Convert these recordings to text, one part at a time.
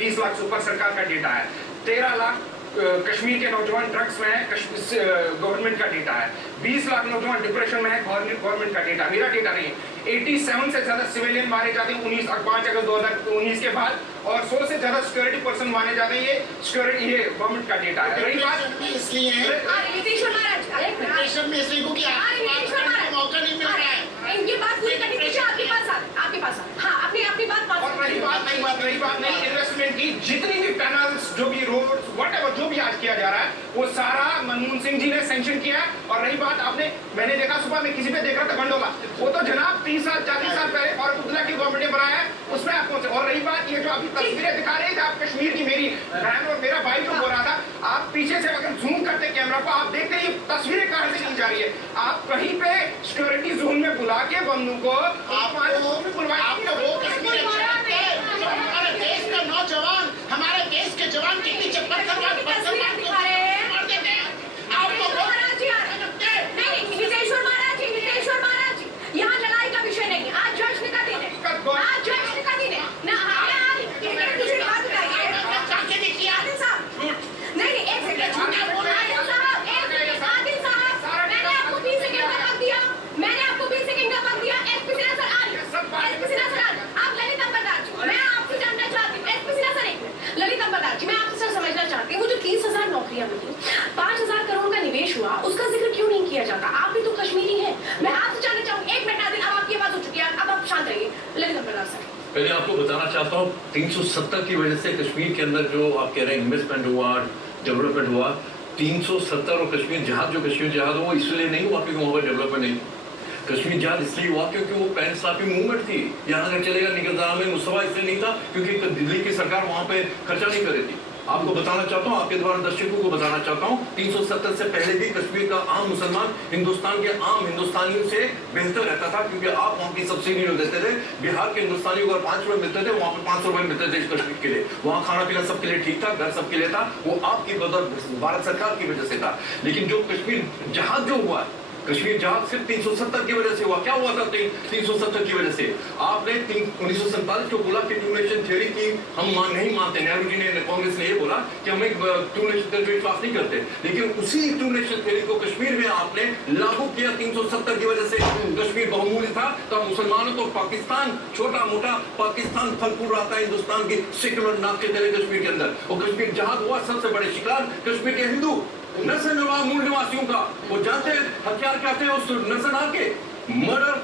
20 लाख से ऊपर सरकार का डेटा है, 13 लाख कश्मीर के नौजवान ड्रग्स में है, गवर्नमेंट का डेटा है, 20 लाख नौजवान डिप्रेशन में है, गवर्नमेंट का डेटा, मेरा डेटा नहीं है। 87 से ज्यादा सिविलियन मारे जाते हैं 5 अगस्त 2019 के बाद, और 100 से ज्यादा सिक्योरिटी पर्सन मारे जाते हैं। ये गवर्नमेंट का डेटा है। रही बात इसलिए मौका नहीं मिल रहा है, ये बात पूरी करनी चाहिए आपके पास हाँ, अपनी बात और रही बात नहीं इन्वेस्टमेंट की, जितनी भी पैनल्स, जो भी रोड्स, व्हाटएवर जो भी आज किया जा रहा है, वो सारा मनमोहन सिंह जी ने सैंक्शन किया है। और रही बात, मैंने देखा सुबह में किसी पे देख रहा था गंडोला, वो तो जनाब 30 साल 40 साल पहले फारूक अब्दुल्ला की गवर्नमेंट ने बनाया है, उसमें आप पहुंचे। और रही बात, ये जो अभी तस्वीरें दिखा रहे थे आप, कश्मीर की मेरी बहन और मेरा भाई जो हो रहा था, आप पीछे से अगर जूम करते कैमरा को, आप देखते ये तस्वीरें कहां से ली जा रही है। आप कहीं पे सिक्योरिटी जोन में बुला के बंदूकों हमारे देश का नौजवान, हमारे देश के जवान कितनी चप्पल यहाँ लड़ाई का विषय नहीं, आज जश्न का दिन है, आज जश्न का दिन है ना। बात बताइए नहीं, एक सेकंड, आदिल साहब, मैंने आपको 20 सेकंड का वक्त दिया, एसपी सिन्हा सर, आप ललित अंबरदार जी, मैं आपसे जानना चाहती हूँ, एसपी सिन्हा सर, एक मिनट, ललित अंबरदार जी, मैं आपसे समझना चाहती हूँ, वो जो 30,000 नौकरियां मिली, 5,000 करोड़ का निवेश हुआ, उसका जिक्र क्यों नहीं किया जाता? आप भी तो कश्मीरी हैं, मैं आपसे जानना चाहूँगी। 1 मिनट आदिल, अब आपकी आवाज हो चुकी है, अब आप शांत रहिए। ललित अंबरदार सर, पहले आपको बताना चाहता हूँ 370 की वजह से कश्मीर के अंदर जो आप कह रहे हैं इन्वेस्टमेंट हुआ, डेवलपमेंट हुआ, 370 और कश्मीर जहाज, जो कश्मीर जहाज वो इसलिए नहीं हुआ क्योंकि वहाँ पर डेवलपमेंट नहीं। कश्मीर जहाज इसलिए हुआ क्योंकि वो पैन साफी मूवमेंट थी, यहाँ अगर चलेगा निगरान में मुस्तफा इसलिए नहीं था क्योंकि दिल्ली की सरकार वहाँ पे खर्चा नहीं कर रही थी। आपको बताना चाहता हूँ, आपके द्वारा दर्शकों को बताना चाहता हूँ, 370 से पहले भी कश्मीर का आम मुसलमान हिंदुस्तान के आम हिंदुस्तानियों से बेहतर रहता था, क्योंकि आप वहाँ की सब्सिडी जो देते थे, बिहार के हिंदुस्तानियों को 5 रुपए मिलते थे, वहाँ पे 500 रुपए मिलते थे कश्मीर के लिए। वहाँ खाना पीना सबके लिए ठीक था, घर सबके लिए था, वो आपकी बदौलत भारत सरकार की वजह से था। लेकिन जो कश्मीर जहाज जो हुआ, कश्मीर जहाज सिर्फ 370 की वजह से हुआ। क्या हुआ था 370 की वजह से? आपने 1947 को बोला कि टू नेशन थ्योरी की हम नहीं मानते, नेहरू जी ने, कांग्रेस ने ये बोला कि हम एक टू नेशन थ्योरी विश्वास नहीं करते, लेकिन उसी टू नेशन थ्योरी को कश्मीर में आपने लागू किया 370 की वजह से। कश्मीर बहुमूल्य था, तब मुसलमानों को पाकिस्तान, छोटा मोटा पाकिस्तान फल फूल रहा था हिंदुस्तान की सेक्युलर नाम के तले कश्मीर के अंदर, और कश्मीर जहाज हुआ सबसे बड़े शिकार कश्मीर के हिंदू नस्ल मूल निवासियों का। वो जानते हैं हथियार क्या थे उस नस्ल के? मर्डर,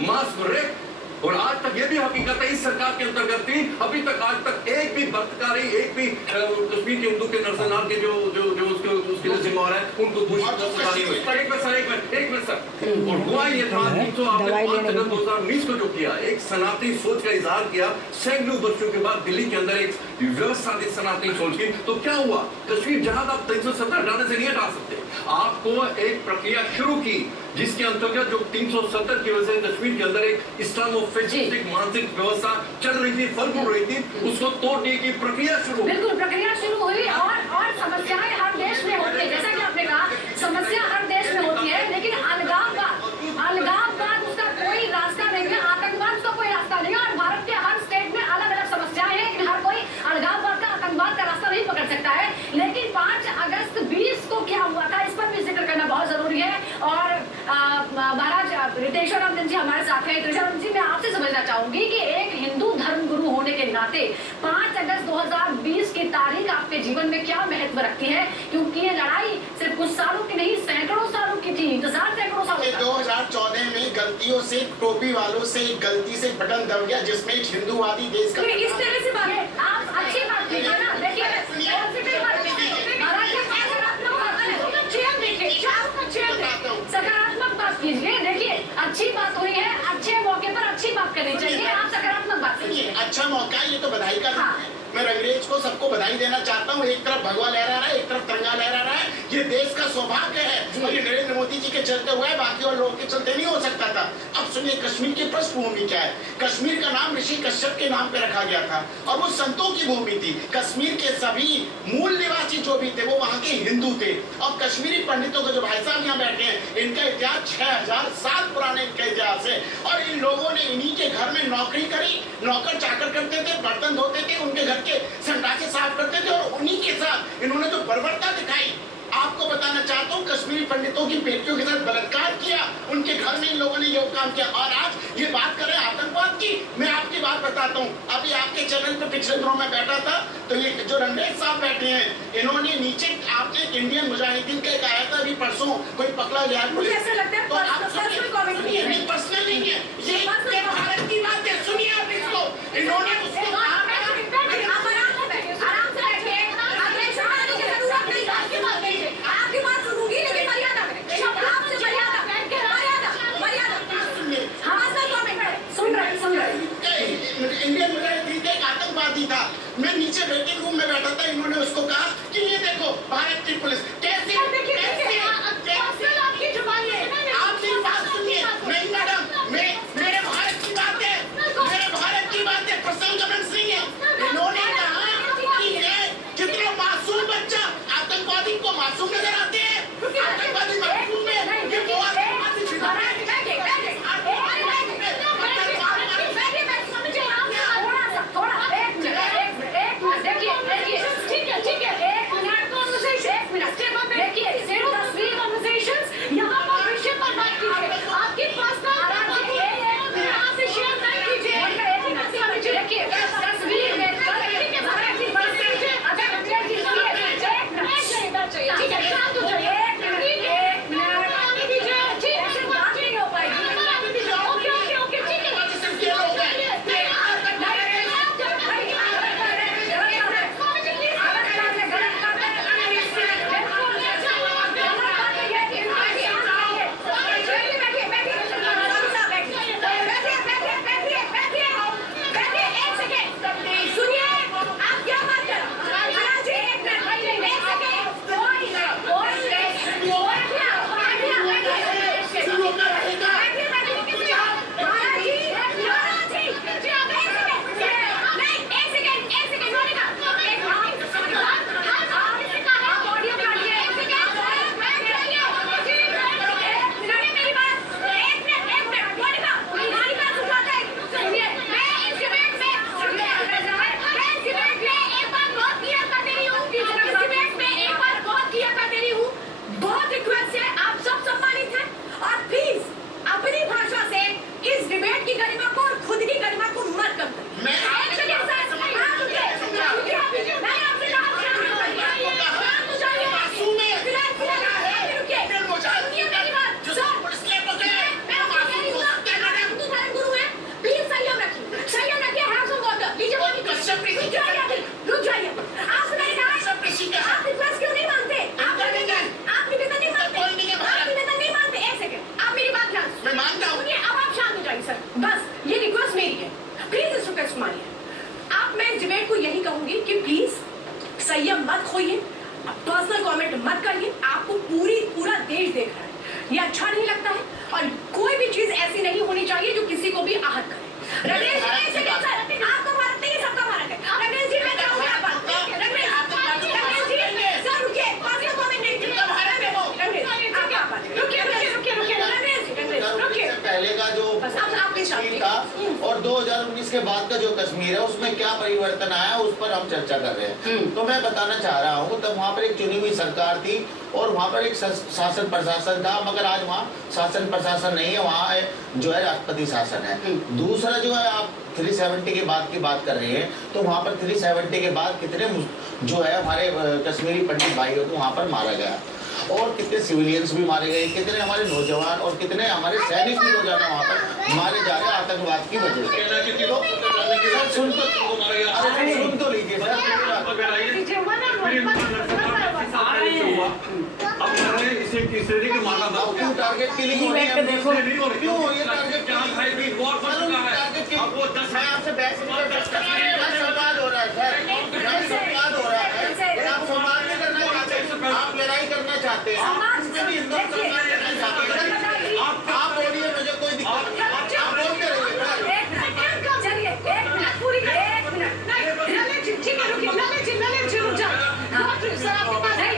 मास रेप। और आज तक ये भी हकीकत है इस सरकार के अंतर्गत थी, अभी तक आज तक एक भी बलात्कारी, एक भी कश्मीर के हिंदू के नरसनार के जो उसके लिए जिम्मेवार है उनको सजा नहीं हुई। एक मिनट सर, और हुआ ये था 2019 को जो किया, एक सनातनी सोच का इजहार किया सैकड़ों वर्षों के बाद दिल्ली के अंदर एक व्यवस्था थी सनातनी सोच की। तो क्या हुआ? कश्मीर जहाज आप 370 हटाने से नहीं हटा सकते। आपको एक प्रक्रिया शुरू की जिसके अंतर्गत जो 370 की वजह से कश्मीर के अंदर एक इस्लामोफेसिस्टिक मानसिक व्यवस्था चल रही थी, फल फूल रही थी, उसको तोड़ने की प्रक्रिया शुरू हुई। बिल्कुल प्रक्रिया शुरू हुई, और समस्याएं हर देश में होती है, जैसा कि आपने कहा समस्या हर देश में होती है, लेकिन अलगाववाद उसका कोई रास्ता नहीं है, आतंकवाद उसका कोई रास्ता नहीं है। और भारत के हर स्टेट में अलग अलग समस्याएं हैं, लेकिन हर कोई अलगाववाद का, आतंकवाद का रास्ता नहीं पकड़ सकता है। लेकिन 5 अगस्त 20 को क्या हुआ था, इस पर भी जिक्र करना बहुत जरूरी है। और महाराज रितेश्वरम जी हमारे साथ हैं। रितेश्वरम जी, मैं आपसे समझना चाहूंगी कि एक हिंदू धर्म गुरु होने के नाते 5 अगस्त 2020 की तारीख आपके जीवन में क्या महत्व रखती है? क्योंकि ये लड़ाई सिर्फ कुछ सालों की नहीं, सैकड़ों सालों की थी, इंतजार सैकड़ों सालों का। 2014 में गलतियों से, टोपी वालों से गलती से बटन दब गया, जिसमें एक हिंदूवादी देश का इस तरह से बात है, आप अच्छी बात कीजिए ना, देखिए सकारात्मक बात कीजिए। देखिए अच्छी बात हुई है, अच्छे मौके पर अच्छी बात करनी चाहिए, आप सकारात्मक बात कीजिए। अच्छा मौका, ये तो बधाई का। हाँ। मैं अंग्रेज को सबको बधाई देना चाहता हूँ। एक तरफ भगवा लहरा रहा है, एक तरफ तिरंगा लहरा रहा है। ये देश का सौभाग्य है और ये नरेंद्र मोदी जी के चलते हुआ है, बाकी और लोगों के चलते नहीं हो सकता था। अब सुनिए कश्मीर की पृष्ठभूमि क्या है। कश्मीर का नाम ऋषि कश्यप के नाम पे रखा गया था और वो संतों की भूमि थी। कश्मीर के सभी मूल निवासी जो भी थे वो वहाँ के हिंदू थे। और कश्मीरी पंडितों के जो भाई साहब यहाँ बैठे हैं, इनका इतिहास 6000 साल पुराने इनका इतिहास है। और इन लोगों ने इन्हीं के घर में नौकरी करी, नौकर चाकर करते थे, बर्तन धोते थे, उनके घर के संडासे साफ करते थे और उन्हीं के साथ इन्होंने जो बर्बरता दिखाई। आपको बताना चाहता हूँ कश्मीरी पंडितों की बेटियों के साथ बलात्कार किया, उनके घर में इन लोगों ने ये काम किया। और आज ये बात कर रहे हैं आतंकवाद की। मैं आपकी बात बताता हूँ, अभी आपके चैनल पे पिछले दिनों में बैठा था तो ये जो रणवीर साहब बैठे हैं, इन्होंने नीचे आपने इंडियन मुजाहिदीन का एक आया था अभी परसों, कोई पकड़ा गया मुझे ऐसा लगता है तो आप पर्सनल कमेंट नहीं है। नहीं, पर्सनल नहीं है, ये भारत की बात है। सुनिए आप इसको, इन्होंने उसको कहा आपकी बात सुनूंगी लेकिन मर्यादा में, आपसे मर्यादा सुन रहे इंडियन मुजाहिदीन का एक आतंकवादी था। मैं नीचे वेटिंग रूम में बैठा था, इन्होंने उसको कहा कि ये देखो भारत की पुलिस कैसे आपकी जुबान है। आप सिर्फ बात सुनिए। नहीं मैडम, मेरे भारत की बात है, मेरे भारत की बात है, पर्सनल कमेंट्स नहीं है। इन्होंने कहा कि ये कितना मासूम बच्चा, आतंकवादी को मासूम नजर आते हैं, आतंकवादी मासूम है, ये वो संयम मत खोइए, पर्सनल कमेंट मत करिए। आपको पूरा देश देख रहा है, ये अच्छा नहीं लगता है और कोई भी चीज ऐसी नहीं होनी चाहिए जो किसी को भी आहत करे। रमेश जी, एक सेकंड सर, आपका भारत नहीं, सबका भारत है। रमेश जी, मैं चाहूंगा सर रुकिए, पर्सनल कमेंट नहीं, रुकिए। पहले का जो कश्मीर था और 2019 के बाद का जो कश्मीर है उसमें क्या परिवर्तन आया उस पर हम चर्चा कर रहे हैं। तो मैं बताना चाह रहा हूँ, तब वहाँ पर एक चुनी हुई सरकार थी और वहाँ पर एक शासन प्रशासन था, मगर आज वहाँ शासन प्रशासन नहीं है, वहाँ जो है राष्ट्रपति शासन है। दूसरा जो है, आप 370 के बाद की बात कर रहे हैं, तो वहाँ पर 370 के बाद कितने जो है हमारे कश्मीरी पंडित भाइयों को वहाँ पर मारा गया और कितने सिविलियंस भी मारे गए, कितने हमारे नौजवान और कितने हमारे सैनिक भी रोजाना वहाँ पर मारे जा रहे हैं आतंकवाद की वजह से। सुन तो लीजिए क्यों टारगेट किलिंग हो रही है? क्यों ये टारगेट? मैं आपसे बहस नहीं कर सकता, संवाद हो रहा है। यहाँ संवाद हो रहा है, आप संवाद नहीं करना चाहते, आप लड़ाई करना चाहते हैं, इसमें भी हिंदुत्व